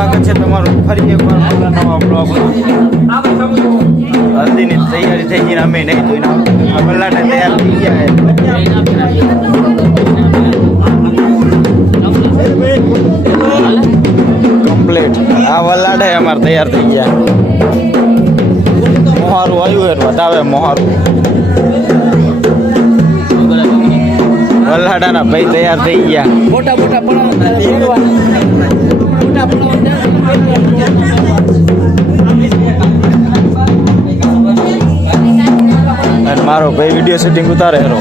સ્વાગત છે તમારું ફરી એકવાર મારા નવા બ્લોગમાં. હલ્દીની તૈયારી થઈ ગઈ, અમે નહીં તો વલ્લાટા તૈયાર થઈ ગયા. કમ્પ્લીટ આ વલ્લાટા અમારે તૈયાર થઈ ગયા. મોહારું આવ્યું એટલે વધાવે મોહારું. વલ્લાડાના ભાઈ તૈયાર થઈ ગયા. મોટા મોટા અને મારો ભાઈ વિડીયો શૂટિંગ ઉતારે હેરો.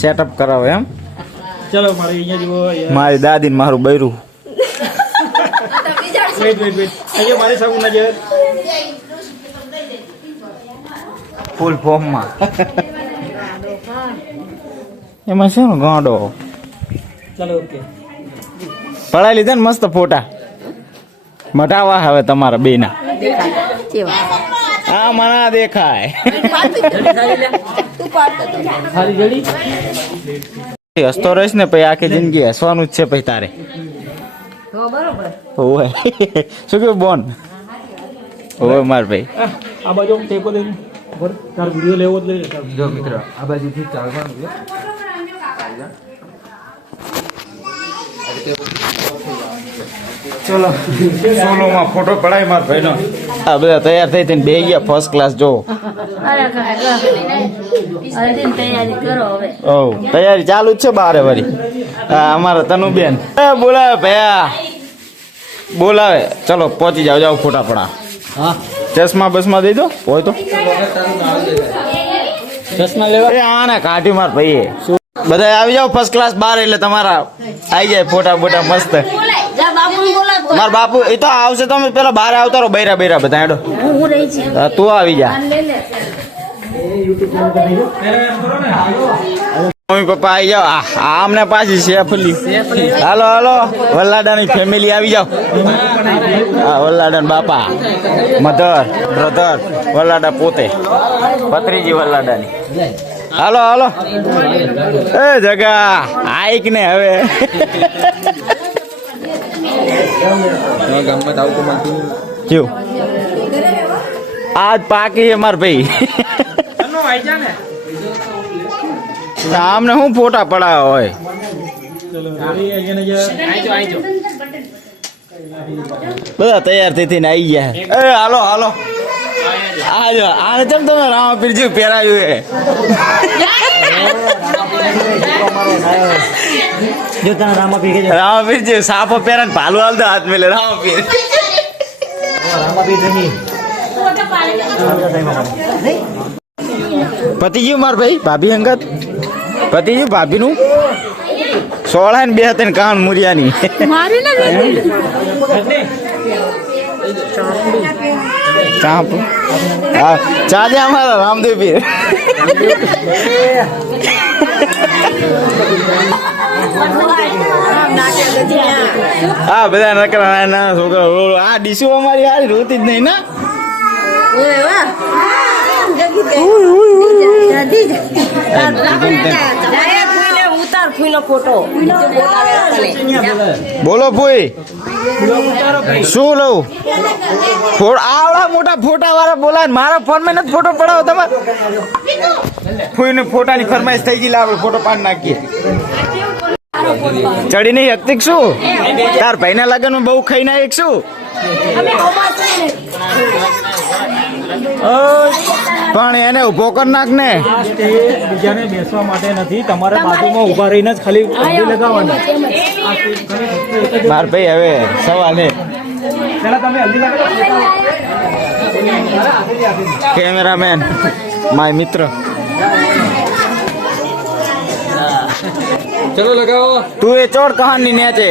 સેટઅપ કરાવે એમ. ચલો મારે અહીંયા જુઓ. મારી દાદી ને મારું બૈરું. વેઇટ અહીંયા મારી સાબુ નજર ફૂલ ફોર્મમાં. એમાં છે ને ગાંડો ચલો ઓકે પડાઈ લીધા ને મસ્ત ફોટા. મટાવા હવે તમારા બેના. આ મના દેખાય. ખાલી જડી હસતો રહીશ ને પછી આખી જિંદગી હસવાનું જ છે પછી તારે. ઓય શું કેવું બોન? ઓય માર ભાઈ આ બાજુ ટેકો લઈને તાર વિડીયો લેવો જ લઈ લે. જો મિત્ર આ બાજુથી ચાલવાનું છે. ચલો સોલોમાં ફોટો પડાય માર ભાઈનો. આ બધા તૈયાર થઈ થઈને બે ગયા ફર્સ્ટ ક્લાસ. જો તૈયારી ચાલુ જ છે બારે વળી. અમારા તનુબેન બોલાવે ભયા બોલાવે. ચલો પહોંચી જાવ જાવ ફોટા પડા. હા ચશ્મા બસમાં દઈ દો હોય તો. ચશ્મા લેવા એ આને કાઢી માર ભાઈ. બધા આવી જાવ ફર્સ્ટ ક્લાસ બાર એટલે તમારા આવી જાય ફોટા બોટા મસ્ત. માર બાપુ એ તો આવશે. તમે પેલા બહાર આવતા રહો બૈરા બૈરા બધા હેડો. તું આવી જા. મમ્મી પપ્પા આવી જાવ. આમને પાછી શેફલી. હાલો હાલો વલ્લાડાની ફેમિલી આવી જાવ. હા વલ્લાડા બાપા મધર બ્રધર વલ્લાડા પોતે ભત્રીજી વલ્લાડાની. હાલો હાલો એ જગા આઈક ને હવે ગામમાં આવું તો મળતું કેવું આજ પાકી માર ભાઈ. આમને શું ફોટા પડાવે હોય. બધા તૈયાર થઈ થઈને આવી ગયા. એ હાલો હાલો આજો. આને કેમ તમે રામાપીરજી પહેરાવ્યું હે? જો તને રામાપીર કે રામાપીરજી સાપો પહેરા ને ભાલું હાલ દો હાથ મેલે. રામાપીર રામાપીર નહીં પતિજી માર ભાઈ ભાભી અંગત પતિજી ભાભી નું સોળા ને બે હતા કાન મુરિયાની. ચાપ હા ચાલે અમારા રામદેવ પીર. હા બધા નકરા નાના છોકરા. આ ડીશો અમારી હારી રોતી જ નહીં ના. બોલો ફોઈ શું લઉં? આવડા મોટા ફોટા વાળા બોલાય. મારા ફોન માં નથી ફોટો પડાવો તમારે. ફોઈ ને ફોટાની ફરમાઈશ થઈ ગઈ. લાવે ફોટો પાડ નાખીએ. ચડી નહીં હકતી શું? તાર ભાઈ ના લગન માં બહુ ખાઈ ના એક શું? પણ એને ઉભો કર નાખ ને. બીજાને બેસવા માટે નથી, તમારે બાજુમાં ઉભા રહીને જ ખાલી લગાવવાના. માર ભાઈ હવે સવાલ હે. કેમેરામેન માય મિત્ર. ચલો લગાવો. તું એ ચોર કહાની નેચે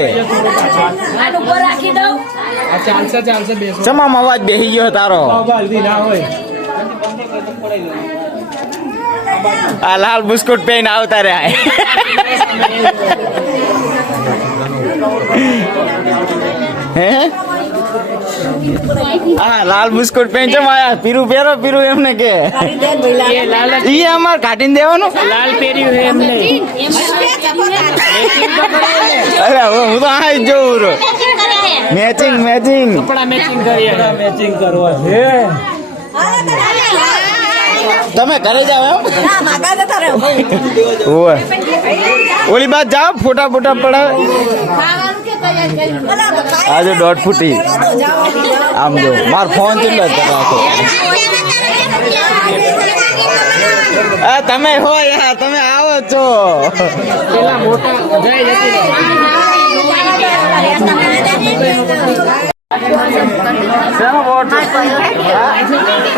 ચાલશે ચાલશે બેસો. તમામ અવાજ બેહી ગયો તારો. ના હોય આ લાલ બિસ્કુટ પહેરીને આવતા રહ્યા. હે હા લાલ બિસ્કુટ પેન છે માયા પીરું પહેરો પીરું એમને કે ઈ અમાર કાઢીને દેવાનું લાલ પહેર્યું છે એમને અરે હું તો આ જ જોઉં રો મેચિંગ મેચિંગ કપડા મેચિંગ કરવા છે તમે ઘરે જાઓ એમ ઓય ઓલી બાદ જાઓ ફોટા ફોટા પડાવે આજે 1.5 ફૂટી આમ જો માર ફોન ચેટલો રાખો આ તમે હો યાર તમે આવો છો પેલા મોટા જાય જતી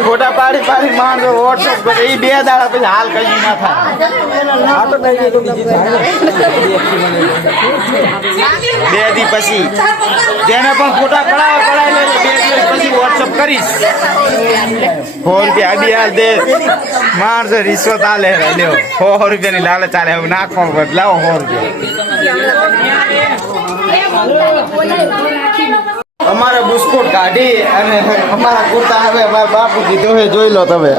ફોટા પાડી પાડી માણસો વોટ્સઅપ કરે એ 2 દાડા પછી હાલ કઈ ના થાય બે દી પછી તેને પણ ફોટા પડાવી લે 2 દિવસ પછી વોટ્સઅપ કરીશ 100 રૂપિયા બી હાલ દે માણસો રિશ્વત હાલે લ્યો 100 રૂપિયાની લાલચ ચાલે હવે નાખો લાવો 100 અમારે બિસ્કુટ કાઢી અને અમારા કુર્તા હવે મારા બાપુ કીધું હે જોઈ લો તમે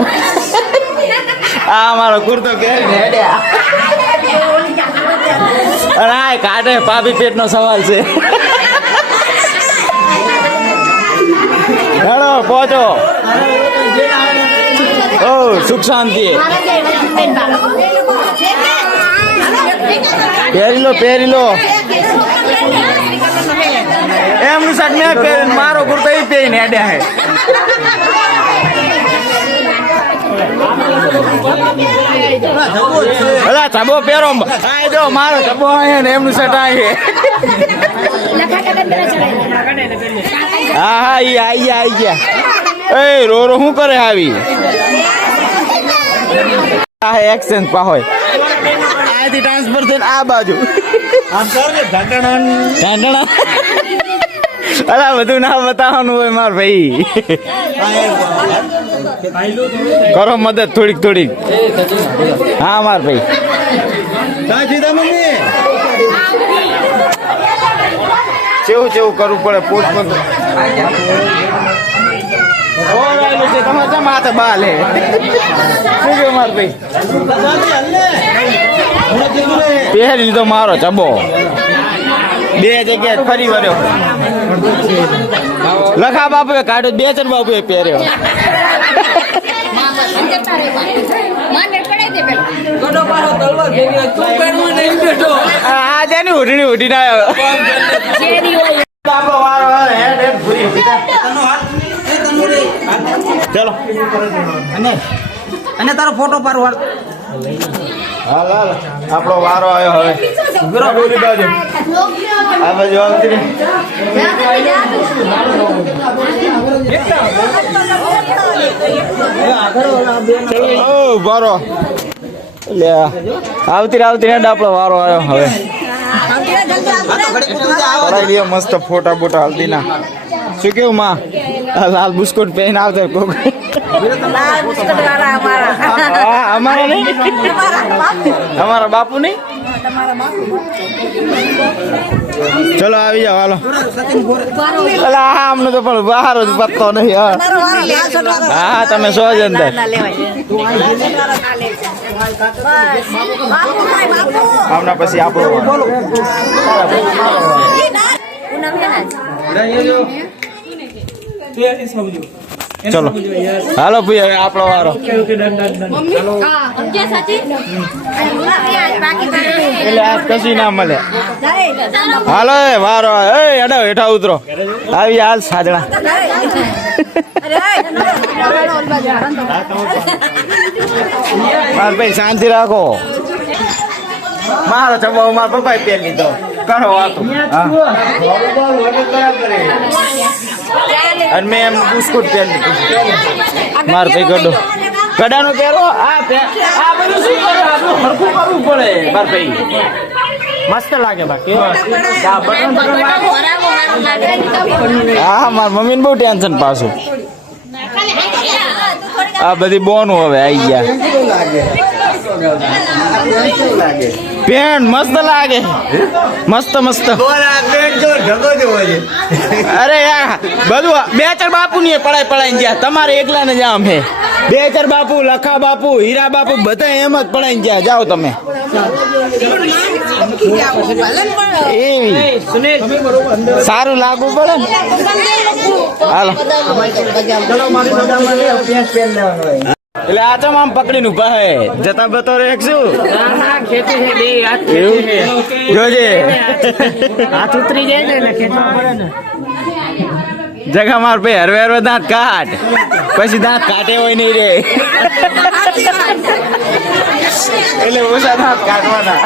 આ અમારો કુર્તો પહેરીને હેડ્યા અને આ કાઢે પાપી પેટનો સવાલ છે હેડો પહોંચો ઓ સુખ શાંતિ પહેરી લો એમનું શર્ટ મેં પહેરીને મારો કુર્તો એ પહેરીને હેડ્યા હે અલા ચબો પહેરો આ જો મારો ચબો આયા ને એમનું શર્ટ આયા હા ઈ આઈ ગયા એ રો શું કરે આવી આ એક્સચેન્જ પા હોય આથી ટ્રાન્સફર થઈને આ બાજુ આમ કર ને ઢાંડણા અલા બધું ના બતાવવાનું હોય માર ભાઈ કરો મદદ થોડીક હા માર ભાઈ કેવું કરવું પડે પોત તમારે માથે બાલ હે શું કેવું માર ભાઈ પહેરી લીધો મારો ચબો 2 જગ્યાએ ફરી વર્યો લખા બાપુએ કાઢ્યો 2 4 બાપુએ પહેર્યો આ જેની ઉઠીને આવ્યો ચલો અને તારો ફોટો પાડવા હાલ આપણો વારો આવ્યો હવે બોલી બાજુ આ બાજુ આવતી ઓ વારો લે આવતી આપણો વારો આવ્યો હવે પડાઈ લ્યો મસ્ત ફોટા બોટા આવતી ના શું કેવું માં લાલ બિસ્કુટ પહેરીને આવતો કોક અમારા નહીં અમારા બાપુ નહીં ચલો આવી જાઓ હાલો આમને તો પણ બહાર જ પત્તો નહીં હા તમે સો જ અંદર હમણાં પછી આપણો ચલો હાલો ભાઈ આપણો વારો એટલે આ કશું ના મળે હાલો વારો અડો હેઠા ઉતરો આવી હાલ સાજણા માર ભાઈ શાંતિ રાખો મારો ચબો મારા પપ્પા પહેરી લીધો કરો વાતો અને મેં એમ બિસ્કુટ પહેરી લીધું માર ભાઈ ગડાનો પહેરો આ બધું શું કરે આટલું હરખું કરવું પડે માર ભાઈ મસ્ત લાગે બાકી હા માર મમ્મીને બહુ ટેન્શન પાછું આ બધી બોનું હવે આવી ગયા પેન્ટ મસ્ત લાગે મસ્ત મસ્ત અરે યાર બધું બે ચાર બાપુ ની પડાઈ ગયા તમારે એકલા ને જાવ હે બે ચાર બાપુ લખા બાપુ હીરા બાપુ બધા એમ જ પડાઈ ગયા જાઓ તમે સારું લાગુ પડે ને હાલો એટલે આ ચમ આમ પકડીને ઉભા હે જતા બતો રે શું જોજે હાથ ઉતરી જાય ને ખેંચવા પડે ને જગા માર પે હરવે હરવે દાંત કાઢ પછી દાંત કાઢે હોય નહીં રે એટલે ઓછા દાંત કાઢવાના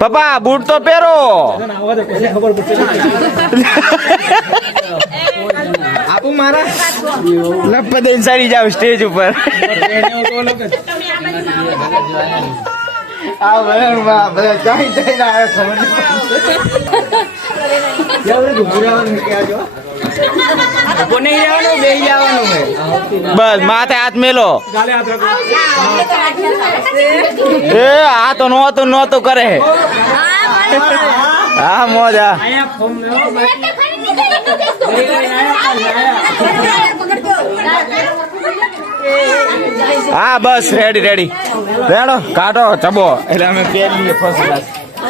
પપ્પા બૂટ તો પહેરો ખબર પડશે આપું મારા લપ દઈને સાડી જાવ સ્ટેજ ઉપર આ બધા ચાઈ ચાઈને આવ્યો બસ માથે હાથ મેલો એ આ તો નહોતું કરે હા મોજા હા બસ રેડી રેડો કાઢો ચબો એટલે અમે પહેરી લઈએ ફર્સ્ટ ક્લાસ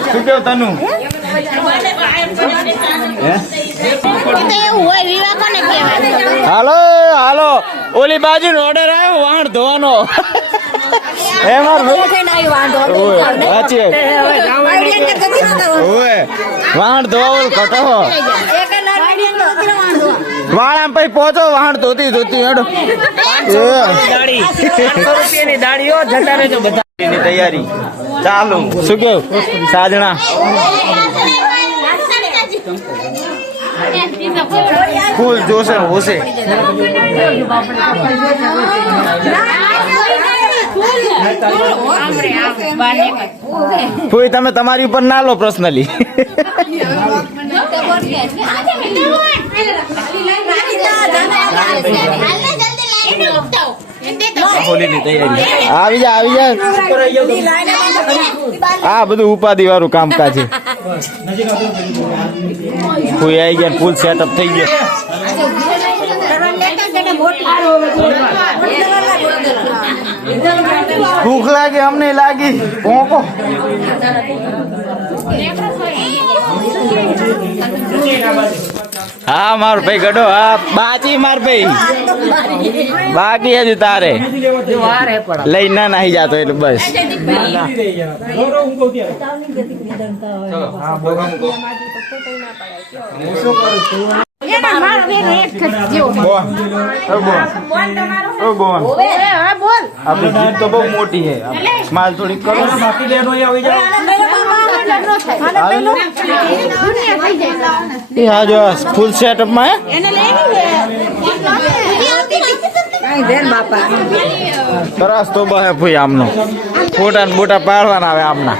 શું કેવું તનું હાલો ઓલી બાજુ નો ઓર્ડર આવ્યો વાહણ ધોવાનો એ માર વાહણ ધોવા કટો વાળ આમ પછી પહોંચો વાહણ ધોતી હેડો તૈયારી ચાલુ શું કેવું સાજણા ફૂલ જોશે હોશે ફૂઈ તમે તમારી ઉપર ના લો પર્સનલી આવી જા આ બધું ઉપાધિ વાળું કામકાજ છે ફૂઈ આવી ગયા ફૂલ સેટઅપ થઈ ગયો ભૂખ લાગે અમને લાગી ભોંકો હા માર ભાઈ ગડો હા બાજી માર ભાઈ બાકી હજુ તારે લઈ ના નાહી જાતો એટલે બસ આપણી જીત તો બહુ મોટી છે સ્માઈલ થોડી કરો બાકી લેનો આવી જાય હા જો ફૂલ સેટઅપ માં સરસ તો બહે ભાઈ આમનો ફોટા ને બોટા પાડવાના આવે આમના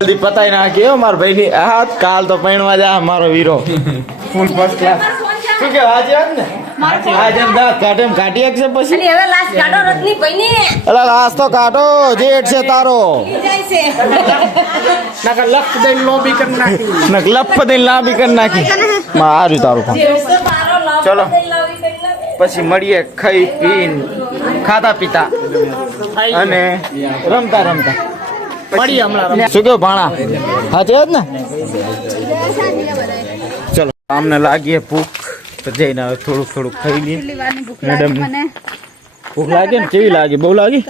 જલ્દી પતાઈ નાખ્યો મારો ભાઈ હા કાલ તો પૈણવા જા મારો વીરો ફૂલ ફર્સ્ટ ક્લાસ શું કે આજે ને આજે દાંત કાઢે કાઢી શકશે પછી હવે લાસ્ટ કાઢો રત્ની ભાઈ અલા લાસ્ટ તો કાઢો જેટ છે તારો નકર લપ દઈને લોબી કરી નાખી લપ દઈને લાંબી કરી નાખી મારું તારું ચલો પછી મળીએ ખાઈ પીન ખાતા પીતા અને રમતા પડી હમણાં શું કેવું ભાણા હા છે જ ને ચલો અમને લાગીએ ભૂખ તો જઈને હવે થોડુંક ખાઈ લઈએ મેડમ ભૂખ લાગે ને કેવી લાગે બહુ લાગી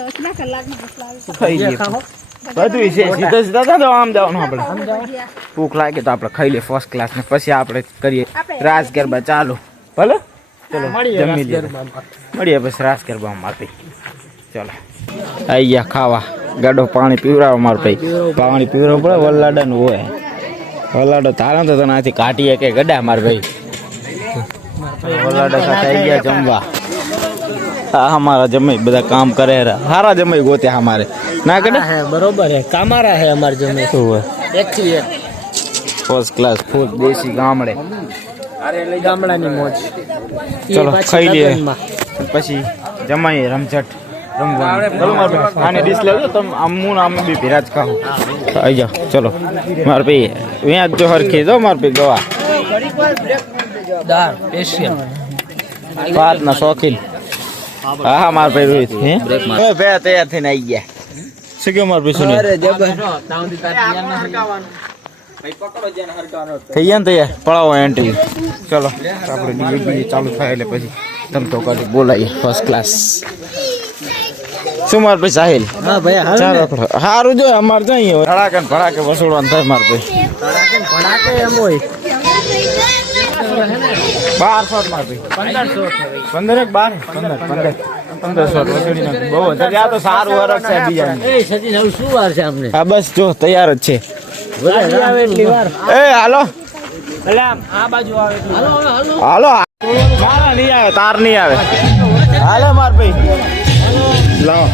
ખાઈ લઈએ બધું છે સીધા તો આમ જવાનું આપણે ભૂખ લાગે તો આપણે ખાઈ લઈએ ફર્સ્ટ ક્લાસ ને પછી આપણે કરીએ રાસ ગરબા ચાલુ ભલે ચલો જમી લઈએ મળીએ પછી રાસ ગરબા મારતી ચલો આઈ ગયા ખાવા ગાડો પાણી પીવડાવો માર ભાઈ પાણી પીવડાવવું પડે વલ્લાડા નું હોય વલ્લાડો તારા તો તને આથી કાઢીએ કે ગડા માર ભાઈ વલ્લાડા સાથે આવી ગયા જમવા હા અમારા જમાઈ બધા કામ કરે સારા જમાઈ ગોત્યા અમારે ના કડા બરોબર હે કામારા હે અમાર જમે શું હોય એકથી એક ફર્સ્ટ ક્લાસ ફૂલ દેશી ગામડે. ગામડાની મોજ. ચલો ખાઈ લઈએ પછી જમાઈએ રમઝટ રમવાનું. ચલો મારે ભાઈ આને ડીશ લેજો તમે આમ હું ને આમે બી ભેરા જ ખાઓ. આવી જાઓ ચલો મારે ભાઈ વ્યાજ જો હરખી દો મારે ભાઈ ગવા દાળ સ્પેશિયલ ભાત ના શોખીન. હા હા મારે ભાઈ રોહિત હે બે તૈયાર થઈને આવી ગયા. શું કહ્યું મારે ભાઈ સુનિલ થઈ ગયા ને તૈયાર પડાવો એન્ટ્રી. ચલો આપણે ડીજે ચાલુ થાય એટલે પછી તમે તો કાઢી બોલાવીએ ફર્સ્ટ ક્લાસ. શું મારે ભાઈ સાહિલ? હા ભાઈ ચાલો સારું જો અમારે જઈએ ધડાકે ને ભડાકે વસૂલવાનું થાય મારે ભાઈ. ભડાકે એમ હોય 1200 મારે ભાઈ 15 એક 1500 વસૂલી નાખી. બહુ વધારે આ તો સારું વરસ છે બીજા. શું વાર છે અમને? હા બસ જો તૈયાર જ છે. આવે એટલી વાર. એ હાલો એટલે આમ આ બાજુ આવે હાલો મારા નહીં આવે તાર નહીં આવે. હાલો માર ભાઈ લાવો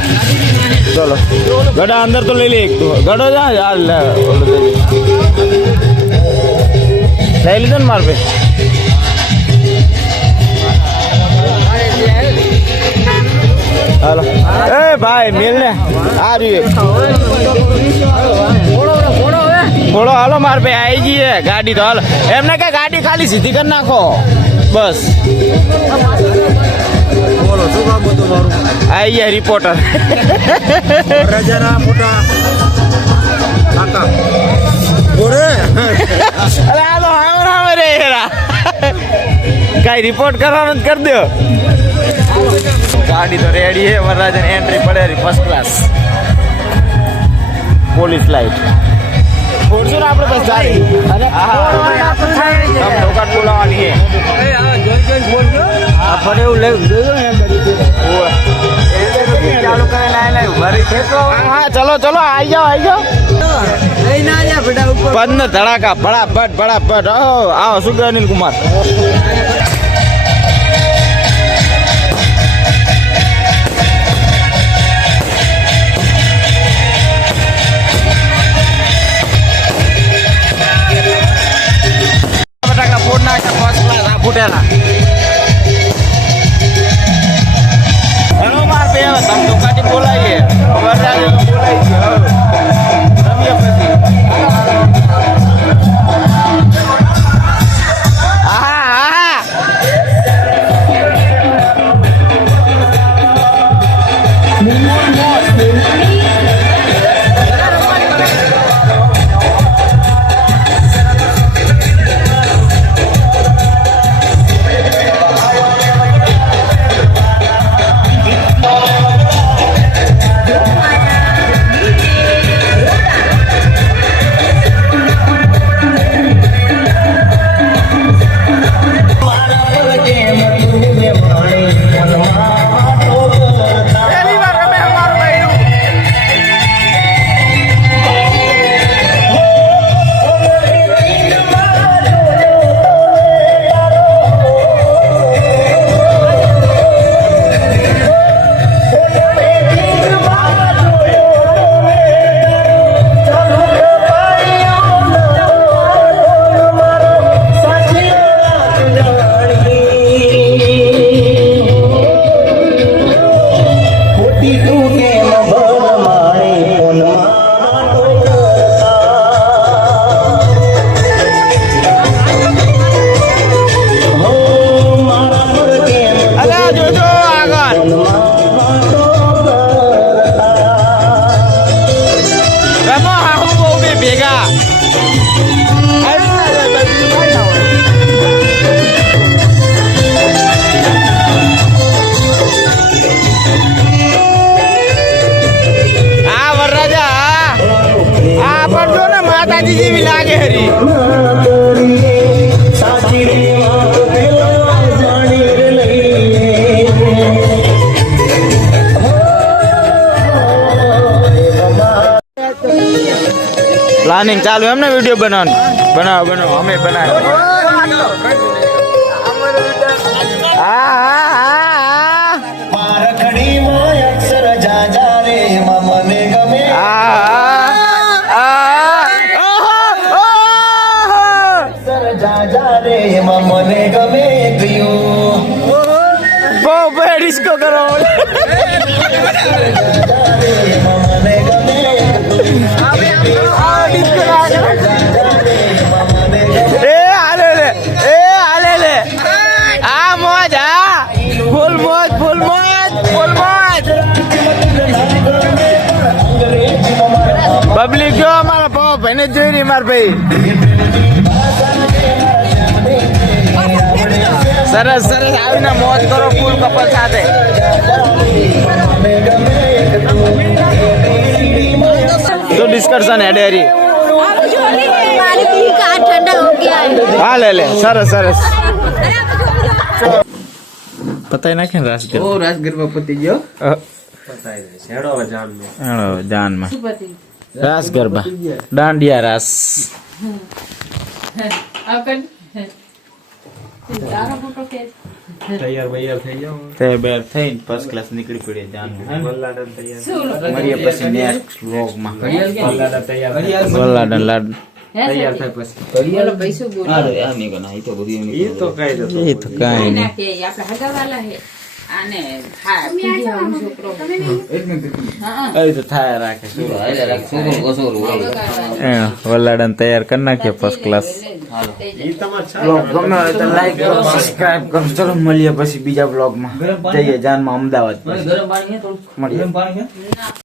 ચલો ગડા અંદર તો લઈ લે એક તો ગડો જા લઈ લીધો ને માર ભાઈ. હાલો એ ભાઈ મેલ ને આ રહ્યું થોડો હાલો માર ભાઈ આવી જઈએ ગાડી તો હાલો એમને કે ગાડી ખાલી સીધી કરી નાખો બસ. આવી ગયા રિપોર્ટર અરે હાલો હાવ રે કઈ રિપોર્ટ કરવાનો જ કરી દો. ગાડી તો રેડી છે વરરાજન એન્ટ્રી પડે ફર્સ્ટ ક્લાસ પોલીસ લાઈટ ફોડશું ને આપણે બસ ગાડી. દુકાન બોલાવાની છે આપણે એવું લેવું જોયું ને ચાલુ કરીને હા ચલો ચલો આવી જાઓ પદ ધડાકા ભડાભટ ભડાભટ આવો શું કહે અનિલ કુમાર. બટાકા ફોડ નાખે ફર્સ્ટ ક્લાસ આ ફૂટેલા. માર પે તમે તો કાઢી બોલાવીએ વરરાજે બોલાવીએ રમીએ પછી. માતાજી જેવી લાગે હરી. પ્લાનિંગ ચાલુ એમને વિડીયો બનાવો અમે બનાવ્યો. પબ્લિક જો અમારા ભાઈ ને જોઈ રહી માર ભાઈ સરસ સરસ આવીને મોજ કરો ફૂલ કપલ સાથે શું ડિસ્કશન है डेरी हमारे पी का ठंडा हो गया है हाँ ले ले सरस सरस पता ही ना क्या रास ઓ રાસ ગરબા પતી ગયો जान में रास गरबा डांडिया रास તૈયાર બૈયાર થઈ જાઓ તે બેર થઈને ફર્સ્ટ ક્લાસ નીકળી પડી જાન મળીએ પછી નેક્સ્ટ વ્લોગ માં વલ્લાડા તૈયાર વલ્લાડન લાડ તૈયાર થાય પછી અરે આ ની ગના ઈ તો બધી એ તો કઈ દો એ તો કાઈ નહીં એ તો થાય રાખે વલ્લાડન તૈયાર કરી નાખીએ ફર્સ્ટ ક્લાસ બ્લોગ ગમે હોય તો લાઈક કરો સબસ્ક્રાઇબ કરો ચલો મળીએ પછી બીજા બ્લોગ માં જઈએ જાનમાં અમદાવાદ ગરમ પાણી હે થોડું મળીએ ગરમ પાણી હે